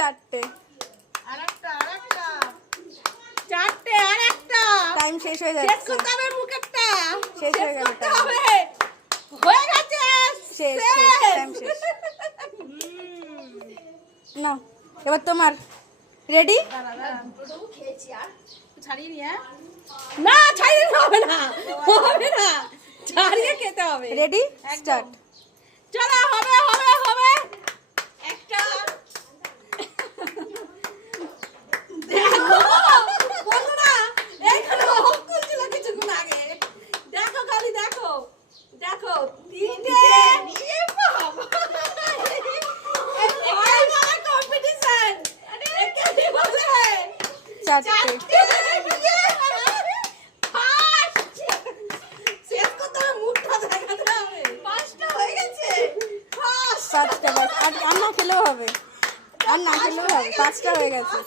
চারটে। আরেকটা টাইম শেষ হয়ে যাচ্ছে। শেষ করতে হবে মুখেরটা। শেষ হয়ে গেল করতে টাইম। হবে। হয়ে গেছে। শেষ টাইম শেষ। না এবার তোমার রেডি? ছাড়িয়ে নিয়ে না, ছাড়িয়ে হবে না, হবে না, ছাড়িয়ে খেতে হবে। Ready start. চলো, হবে হবে হবে। একটা দেখো বন্ধুরা, এইখানে অঙ্কুল ছিল কিছুক্ষণ আগে। দেখো খালি দেখো, দেখো তিনটে। এ বাবা, এই কম্পিটিশন একে বলে চারটে। পাঁচটা বাস। আর না খেলেও হবে, আর না খেলেও হবে। 5টা হয়ে গেছে।